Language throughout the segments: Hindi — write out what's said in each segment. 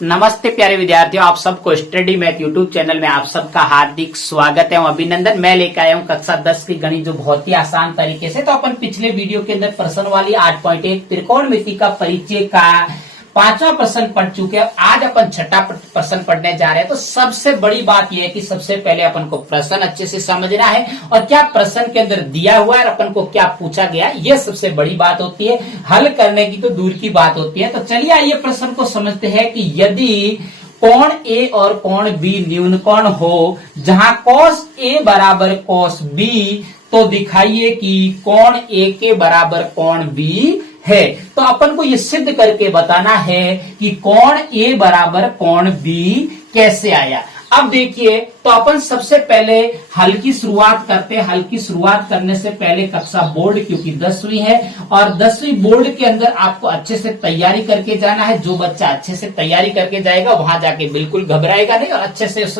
नमस्ते प्यारे विद्यार्थियों, आप सबको स्टडी मैथ यूट्यूब चैनल में आप सबका हार्दिक स्वागत है। अभिनंदन। मैं लेकर आया हूँ कक्षा 10 की गणित, जो बहुत ही आसान तरीके से। तो अपन पिछले वीडियो के अंदर प्रश्न वाली 8.1 त्रिकोणमिति का परिचय का 5वां प्रश्न पढ़ चुके हैं। आज अपन 6ठा प्रश्न पढ़ने जा रहे हैं। तो सबसे बड़ी बात यह है कि सबसे पहले अपन को प्रश्न अच्छे से समझना है और क्या प्रश्न के अंदर दिया हुआ है और अपन को क्या पूछा गया, यह सबसे बड़ी बात होती है। हल करने की तो दूर की बात होती है। तो चलिए आइए प्रश्न को समझते हैं कि यदि कोण ए और कोण बी न्यून कोण हो, जहां कॉस ए बराबर कॉस बी, तो दिखाइए कि कोण ए के बराबर कोण बी है। तो अपन को ये सिद्ध करके बताना है कि कोण ए बराबर कोण बी कैसे आया। अब देखिए, तो अपन सबसे पहले हल की शुरुआत करते हैं। हल की शुरुआत करने से पहले कक्षा बोर्ड, क्योंकि 10वीं है और 10वीं बोर्ड के अंदर आपको अच्छे से तैयारी करके जाना है। जो बच्चा अच्छे से तैयारी करके जाएगा वहां जाके बिल्कुल घबराएगा नहीं और अच्छे से उस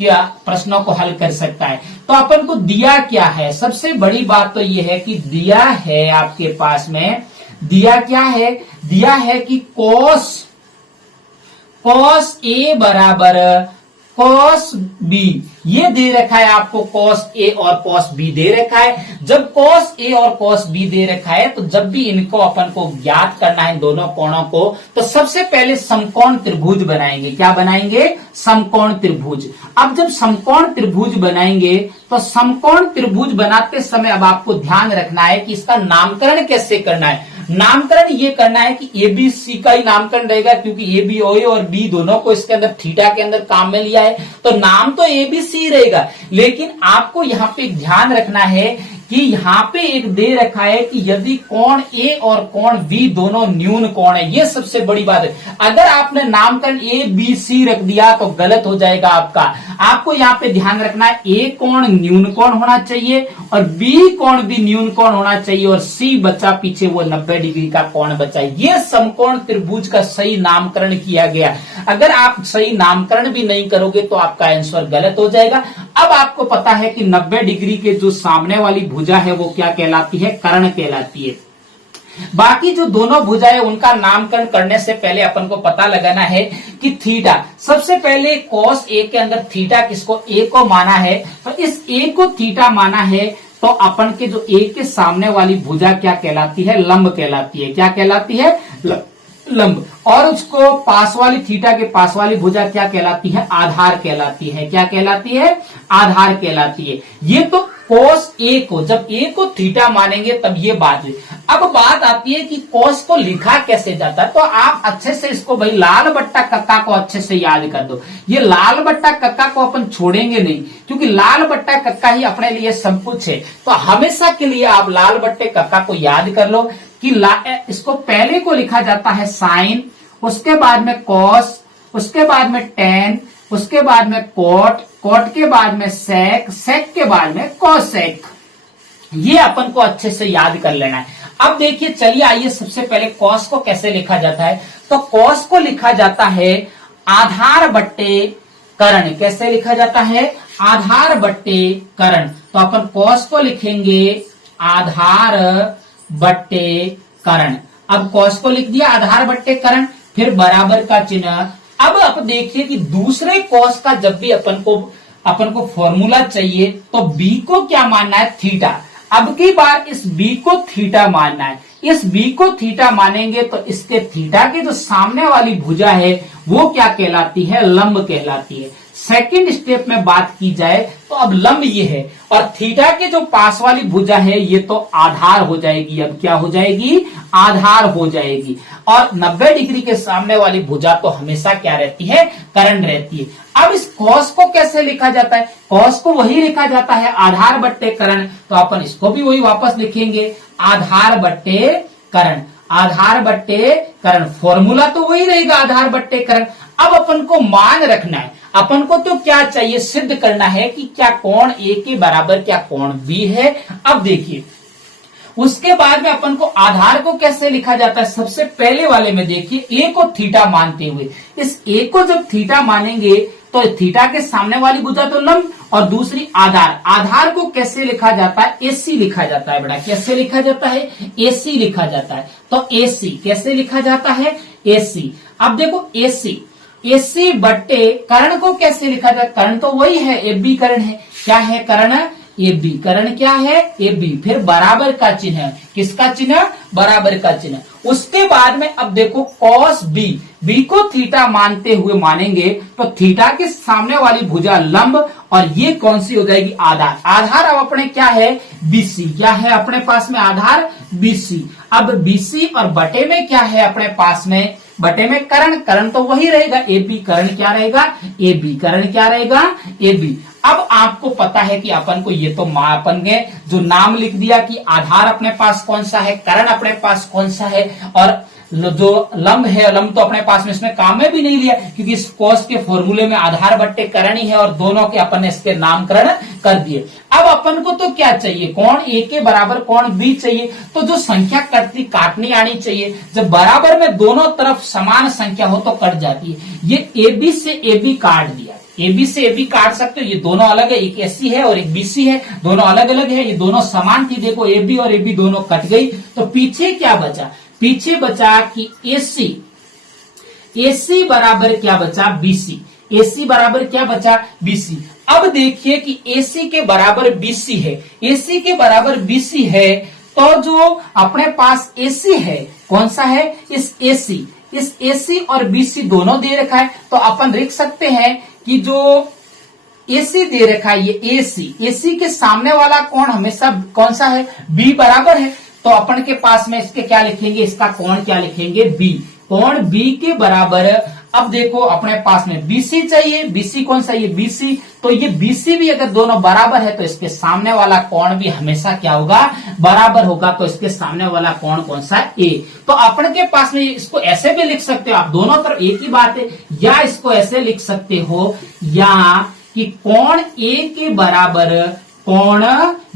प्रश्नों को हल कर सकता है। तो अपन को दिया क्या है, सबसे बड़ी बात तो यह है कि दिया है आपके पास में, दिया क्या है, दिया है कि कॉस ए बराबर कॉस बी, ये दे रखा है आपको। कॉस ए और कॉस बी दे रखा है। जब कॉस ए और कॉस बी दे रखा है, तो जब भी इनको अपन को ज्ञात करना है, दोनों कोणों को, तो सबसे पहले समकोण त्रिभुज बनाएंगे। क्या बनाएंगे? समकोण त्रिभुज। अब जब समकोण त्रिभुज बनाएंगे, तो समकोण त्रिभुज बनाते समय अब आपको ध्यान रखना है कि इसका नामकरण कैसे करना है। नामकरण ये करना है कि ए बी सी का ही नामकरण रहेगा, क्योंकि ए बी और बी दोनों को इसके अंदर थीटा के अंदर काम में लिया है, तो नाम तो ए बी सी रहेगा। लेकिन आपको यहाँ पे ध्यान रखना है कि यहाँ पे एक दे रखा है कि यदि कोण ए और कोण बी दोनों न्यून कोण है। ये सबसे बड़ी बात है। अगर आपने नामकरण ए बी सी रख दिया तो गलत हो जाएगा आपका। आपको यहाँ पे ध्यान रखना है, ए कोण न्यून कोण होना चाहिए और बी कोण भी न्यून कोण होना चाहिए और सी बचा पीछे वो 90 डिग्री का कोण बचा। ये समकोण त्रिभुज का सही नामकरण किया गया। अगर आप सही नामकरण भी नहीं करोगे तो आपका आंसर गलत हो जाएगा। अब आपको पता है कि 90 डिग्री के जो सामने वाली भुजा है वो क्या कहलाती है? कर्ण कहलाती है। बाकी जो दोनों भुजा है उनका नामकरण करने से पहले अपन को पता लगाना है कि थीटा, सबसे पहले कॉस ए के अंदर थीटा किसको? ए को माना है। तो इस ए को थीटा माना है, तो अपन के जो ए के सामने वाली भुजा क्या कहलाती है? लंब कहलाती है। क्या कहलाती है? लंब। और उसको पास वाली, थीटा के पास वाली भुजा क्या कहलाती है? आधार कहलाती है। क्या कहलाती है? आधार कहलाती है। ये तो कोस ए को, जब ए को थीटा मानेंगे तब ये बात हुई। अब बात आती है कि कोस को लिखा कैसे जाता है। तो आप अच्छे से इसको भाई लाल बट्टा कक्का को अच्छे से याद कर दो। ये लाल बट्टा कक्का को अपन छोड़ेंगे नहीं, क्योंकि लाल बट्टा कक्का ही अपने लिए सब कुछ है। तो हमेशा के लिए आप लाल बट्टे कक्का को याद कर लो कि इसको पहले को लिखा जाता है साइन, उसके बाद में कॉस, उसके बाद में टेन, उसके बाद में कोट, कोट के बाद में सेक, सेक के बाद में कोसेक। ये अपन को अच्छे से याद कर लेना है। अब देखिए, चलिए आइए सबसे पहले कॉस को कैसे लिखा जाता है। तो कॉस को लिखा जाता है आधार बट्टे कर्ण। कैसे लिखा जाता है? आधार बट्टे कर्ण। तो अपन कॉस को लिखेंगे आधार बट्टे कर्ण। अब कॉस को लिख दिया आधार बट्टे कर्ण, फिर बराबर का चिन्ह। अब आप देखिए कि दूसरे कॉस का जब भी अपन को फॉर्मूला चाहिए, तो बी को क्या मानना है? थीटा। अब की बार इस बी को थीटा मानना है। इस बी को थीटा मानेंगे तो इसके थीटा के जो सामने वाली भुजा है वो क्या कहलाती है? लंब कहलाती है। सेकंड स्टेप में बात की जाए तो अब लंब ये है और थीटा के जो पास वाली भुजा है ये तो आधार हो जाएगी। अब क्या हो जाएगी? आधार हो जाएगी। और 90 डिग्री के सामने वाली भुजा तो हमेशा क्या रहती है? कर्ण रहती है। अब इस कॉस को कैसे लिखा जाता है? कॉस को वही लिखा जाता है आधार बट्टे कर्ण। तो अपन इसको भी वही वापस लिखेंगे आधार बट्टे कर्ण। आधार बट्टे कर्ण, फॉर्मूला तो वही रहेगा आधार बट्टे कर्ण। अब अपन को मान रखना है, अपन को तो क्या चाहिए? सिद्ध करना है कि क्या कोण ए के बराबर क्या कोण बी है। अब देखिए, उसके बाद में अपन को आधार को कैसे लिखा जाता है? सबसे पहले वाले में देखिए, ए को थीटा मानते हुए, इस ए को जब थीटा मानेंगे तो थीटा के सामने वाली भुजा तो लंब और दूसरी आधार। आधार को कैसे लिखा जाता है? एसी लिखा जाता है बेटा। कैसे लिखा जाता है? एसी लिखा जाता है। तो एसी कैसे लिखा जाता है? एसी। अब देखो एसी, AC बट्टे कर्ण को कैसे लिखा जाए, कर्ण तो वही है, AB कर्ण है। क्या है कर्ण, AB कर्ण क्या है, AB। फिर बराबर का चिन्ह, किसका चिन्ह, बराबर का चिन्ह। उसके बाद में अब देखो cos B, B को थीटा मानते हुए मानेंगे तो थीटा के सामने वाली भुजा लंब, और ये कौन सी हो जाएगी, आधार। आधार अब अपने क्या है, BC। क्या है अपने पास में आधार, BC। अब BC और बटे में क्या है अपने पास में, बटे में कर्ण, कर्ण तो वही रहेगा, AB कर्ण क्या रहेगा, AB कर्ण क्या रहेगा, AB। अब आपको पता है कि अपन को ये तो अपन ने जो नाम लिख दिया कि आधार अपने पास कौन सा है, कर्ण अपने पास कौन सा है, और जो लंब है, लंब तो अपने पास में इसमें काम में भी नहीं लिया, क्योंकि इस कॉस के फॉर्मूले में आधार बट्टे कर्ण ही है, और दोनों के अपन ने इसके नामकरण कर दिए। अब अपन को तो क्या चाहिए, कोण ए के बराबर कोण बी चाहिए। तो जो संख्या कटती काटनी आनी चाहिए, जब बराबर में दोनों तरफ समान संख्या हो तो कट जाती है। ये ए बी से ए बी काट दिया, ए बी से ए बी काट सकते हो, ये दोनों अलग है, एक एसी है और एक बीसी है, दोनों अलग अलग है, ये दोनों समान थी। देखो ए बी और ए बी दोनों कट गई, तो पीछे क्या बचा, पीछे बचा कि एसी, एसी बराबर क्या बचा, बीसी। एसी बराबर क्या बचा, बीसी। अब देखिए कि एसी के बराबर बीसी है, एसी के बराबर बीसी है, तो जो अपने पास एसी है कौन सा है, इस एसी और बीसी दोनों दे रखा है, तो अपन लिख सकते हैं कि जो एसी दे रखा है ये एसी, एसी के सामने वाला कोण हमेशा कौन सा है, बी बराबर है। तो अपन के पास में इसके क्या लिखेंगे, इसका कोण क्या लिखेंगे, बी। कोण बी के बराबर, अब देखो अपने पास में बीसी चाहिए, बीसी कौन सा, ये बीसी। तो ये बीसी भी अगर दोनों बराबर है तो इसके सामने वाला कोण भी हमेशा क्या होगा, बराबर होगा। तो इसके सामने वाला कोण कौन सा, ए। तो अपन के पास में इसको ऐसे भी लिख सकते हो आप, दोनों तरफ एक ही बात है, या इसको ऐसे लिख सकते हो, या कि कोण ए के बराबर कोण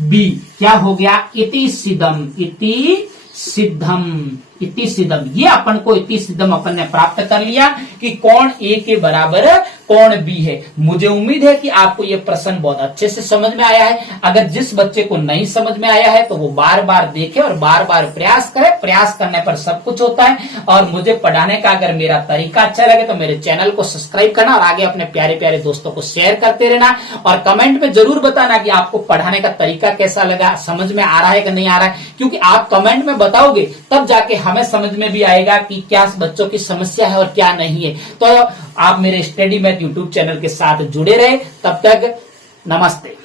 बी क्या हो गया, इति सिद्धम, इति सिद्धम, इति सिद्धम। ये अपन को इति सिद्धम अपन ने प्राप्त कर लिया कि कोण ए के बराबर कोण बी है। मुझे उम्मीद है कि आपको ये प्रश्न बहुत अच्छे से समझ में आया है। अगर जिस बच्चे को नहीं समझ में आया है तो वो बार बार देखे और बार बार प्रयास करे, प्रयास करने पर सब कुछ होता है। और मुझे पढ़ाने का अगर मेरा तरीका अच्छा लगे तो मेरे चैनल को सब्सक्राइब करना और आगे अपने प्यारे प्यारे दोस्तों को शेयर करते रहना, और कमेंट में जरूर बताना कि आपको पढ़ाने का तरीका कैसा लगा, समझ में आ रहा है कि नहीं आ रहा है। क्योंकि आप कमेंट में बताओगे तब जाके हमें समझ में भी आएगा कि क्या बच्चों की समस्या है और क्या नहीं है। तो आप मेरे स्टडी मैथ यूट्यूब चैनल के साथ जुड़े रहे। तब तक नमस्ते।